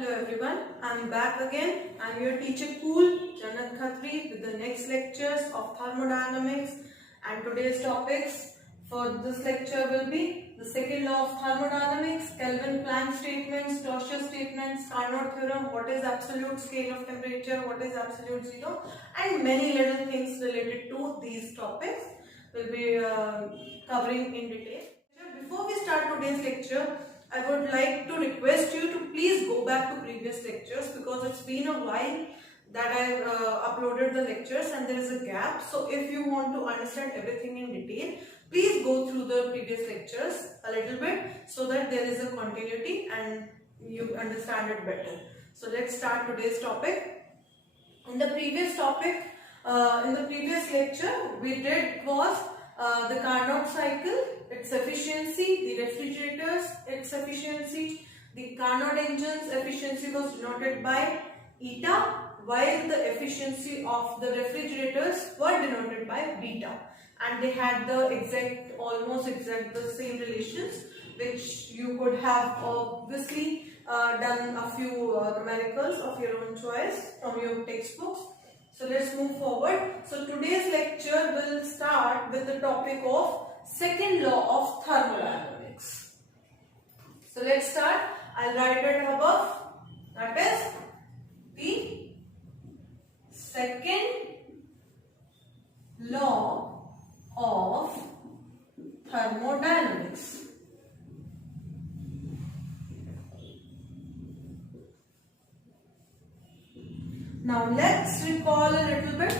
Hello everyone, I'm back again. I'm your teacher cool, JANNAT KHATRI, with the next lectures of thermodynamics, and today's topics for this lecture will be the second law of thermodynamics, Kelvin-Planck statements, Clausius statements, Carnot theorem, what is absolute scale of temperature, what is absolute zero, and many little things related to these topics will be covering in detail. Before we start today's lecture, I would like to request you to please go back to previous lectures because it's been a while that I uploaded the lectures and there is a gap. So if you want to understand everything in detail, please go through the previous lectures a little bit so that there is a continuity and you understand it better. So let's start today's topic. In the previous lecture, we did was the Carnot cycle, its efficiency, the refrigerators, its efficiency, the Carnot engine's efficiency was denoted by eta, while the efficiency of the refrigerators were denoted by beta, and they had the almost exact the same relations, which you could have obviously done a few numericals of your own choice from your textbooks. So let's move forward. So today's lecture will start with the topic of second law of thermodynamics. So let's start. I'll write it above. That is the second law of thermodynamics. Now let's recall a little bit.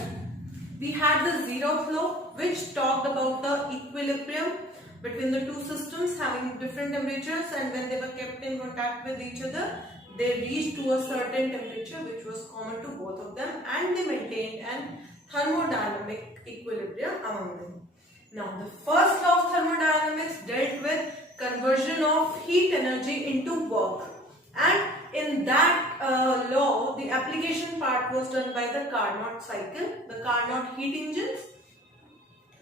We had the zeroth law, which talked about the equilibrium between the two systems having different temperatures, and when they were kept in contact with each other, they reached to a certain temperature which was common to both of them, and they maintained an thermodynamic equilibrium among them. Now the first law of thermodynamics dealt with conversion of heat energy into work, and in that law, the application part was done by the Carnot cycle, the Carnot heat engines,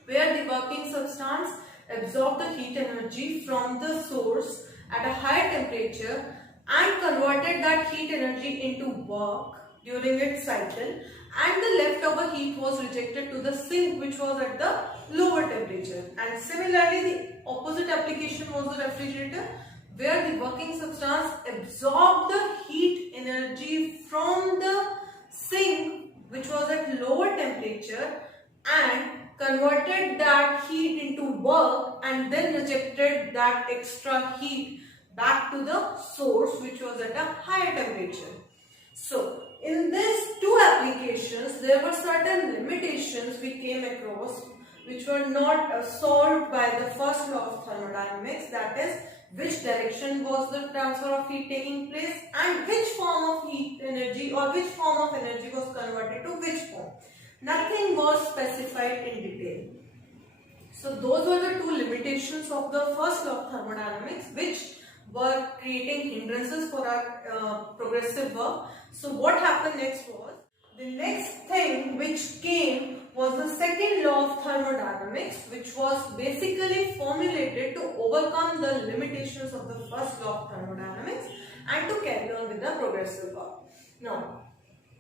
where the working substance absorbed the heat energy from the source at a higher temperature and converted that heat energy into work during its cycle, and the leftover heat was rejected to the sink, which was at the lower temperature. And similarly, the opposite application was the refrigerator, where the working substance absorbed the heat energy from the sink, which was at lower temperature, and converted that heat into work, and then rejected that extra heat back to the source, which was at a higher temperature. So in these two applications, there were certain limitations we came across which were not solved by the first law of thermodynamics, that is, which direction was the transfer of heat taking place and which form of heat energy or which form of energy was converted to which form. Nothing was specified in detail. So those were the two limitations of the first law of thermodynamics, which were creating hindrances for our progressive work. So what happened next was, the next thing which came was the second law of thermodynamics, which was basically formulated to overcome the limitations of the first law of thermodynamics and to carry on with the progressive work. Now,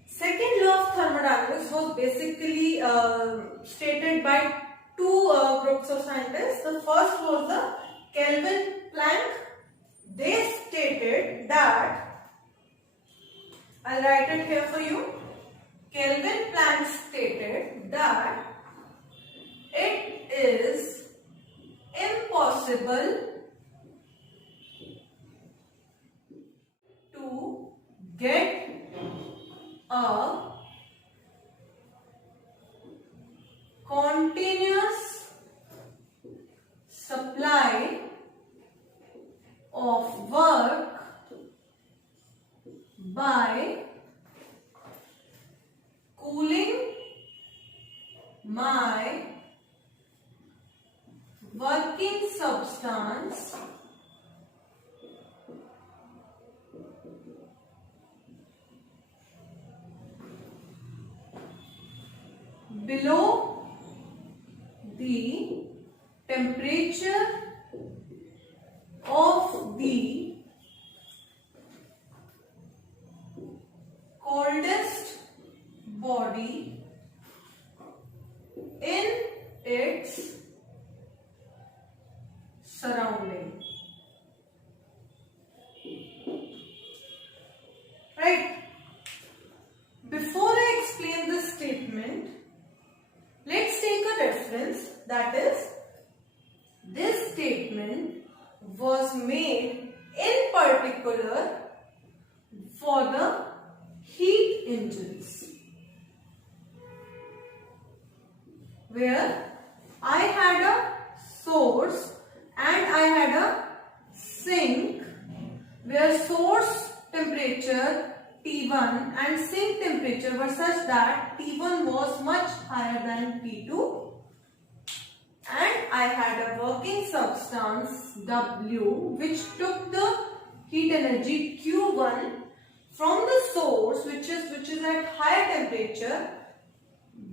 second law of thermodynamics was basically stated by two groups of scientists. The first was the Kelvin-Planck. They stated that, I'll write it here for you. Kelvin-Planck stated that it is impossible to get a continuous supply of work by cooling my working substance below the temperature of the coldest body in its surrounding. Right? Before I explain this statement, let's take a reference. That is, this statement was made in particular for the heat engines, where I had a source and I had a sink, where source temperature T1 and sink temperature were such that T1 was much higher than T2, and I had a working substance W which took the heat energy Q1 from the source which is at higher temperature,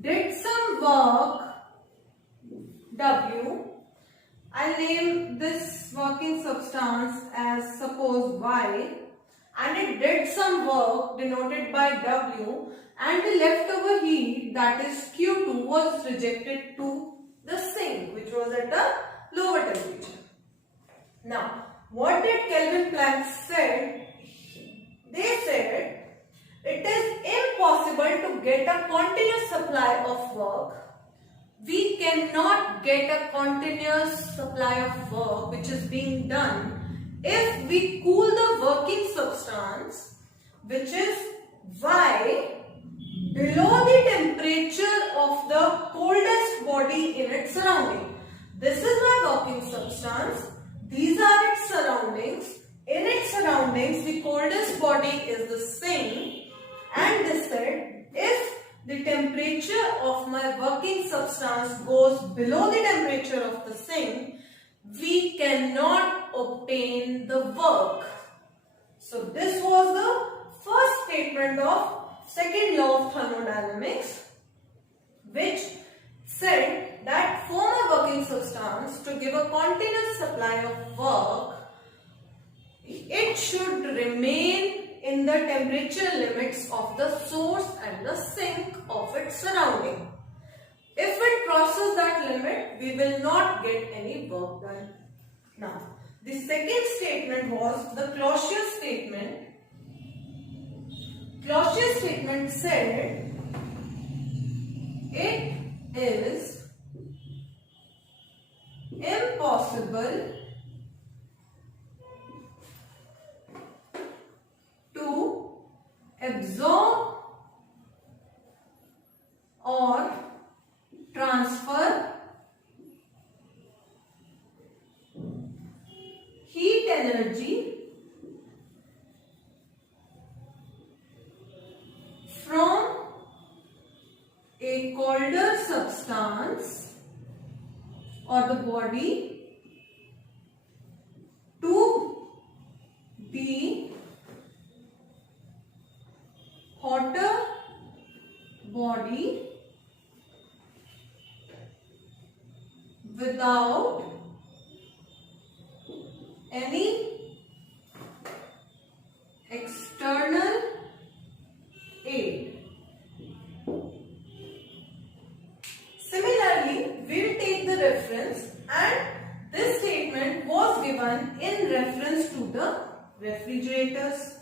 did some work W. I name this working substance as suppose Y, and it did some work denoted by W, and the leftover heat, that is Q2, was rejected to the sink which was at a lower temperature. Now, what did Kelvin Planck said? They said it is impossible to get a continuous supply of work. We cannot get a continuous supply of work which is being done if we cool the working substance, which is Y, below the temperature of the coldest body in its surrounding. This is my working substance. These are its surroundings. In its surroundings, the coldest body is the sink, and they said if the temperature of my working substance goes below the temperature of the sink, we cannot obtain the work. So this was the first statement of second law of thermodynamics, which said that for my working substance to give a continuous supply of work, it should remain in the temperature limits of the source and the sink of its surrounding. If it crosses that limit, we will not get any work done. Now, the second statement was the Clausius statement. Clausius statement said it is impossible to absorb or transfer heat energy from a colder substance or the body to the hotter body without any external aid. Similarly, we will take the reference, and this statement was given in reference to the refrigerators.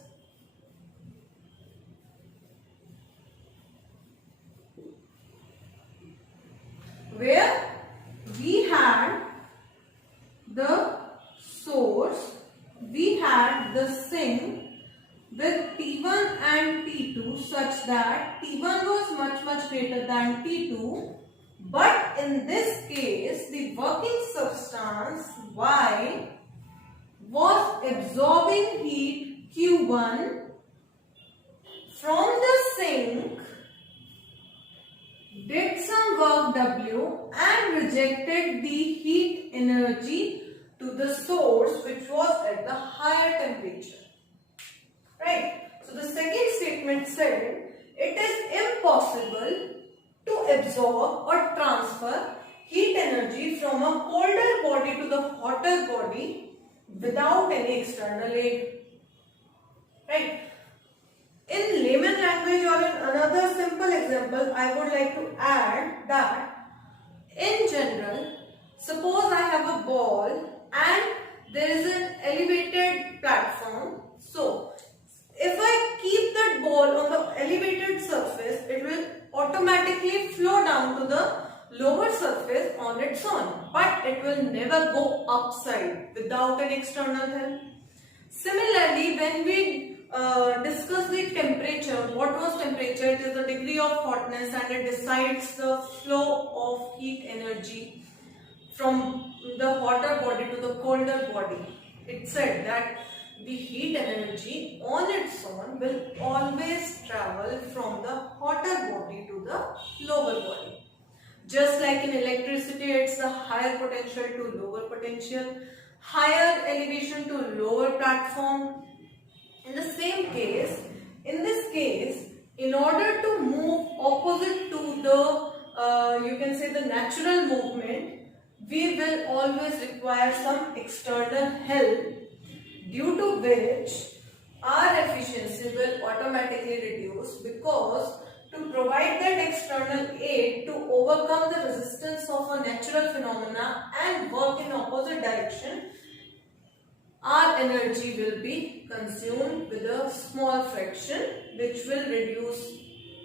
Where we had the source, we had the sink with T1 and T2 such that T1 was much greater than T2, but in this case the working substance Y was absorbing heat Q1 from the sink, did some work W and rejected the heat energy to the source which was at the higher temperature. Right. So the second statement said it is impossible to absorb or transfer heat energy from a colder body to the hotter body without any external aid. Right. In layman language image or in another simple example, I would like to add that in general, suppose I have a ball and there is an elevated platform. So if I keep that ball on the elevated surface, it will automatically flow down to the lower surface on its own, but it will never go upside without an external help. Similarly, when we discuss the temperature, what was temperature? It is the degree of hotness and it decides the flow of heat energy from the hotter body to the colder body. It said that the heat energy on its own will always travel from the hotter body to the lower body. Just like in electricity, it's the higher potential to lower potential, higher elevation to lower platform. In the same case, in this case, in order to move opposite to the, you can say the natural movement, we will always require some external help, due to which our efficiency will automatically reduce, because to provide that external aid to overcome the resistance of a natural phenomena and work in opposite direction, our energy will be consumed with a small fraction, which will reduce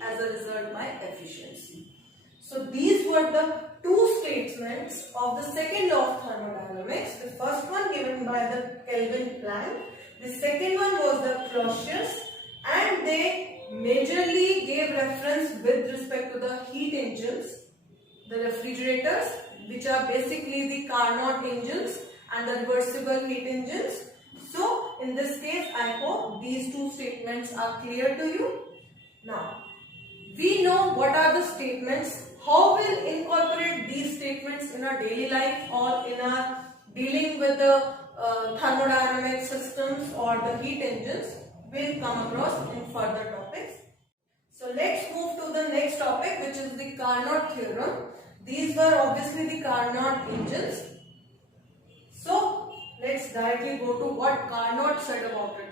as a result my efficiency. So these were the two statements of the second law of thermodynamics. The first one given by the Kelvin Planck, the second one was the Clausius, and they majorly gave reference with respect to the heat engines, the refrigerators, which are basically the Carnot engines and the reversible heat engines. So in this case, I hope these two statements are clear to you. Now, we know what are the statements. How we'll incorporate these statements in our daily life or in our dealing with the thermodynamic systems or the heat engines, we'll come across in further topics. So let's move to the next topic, which is the Carnot theorem. These were obviously the Carnot engines. So let's directly go to what Carnot said about it.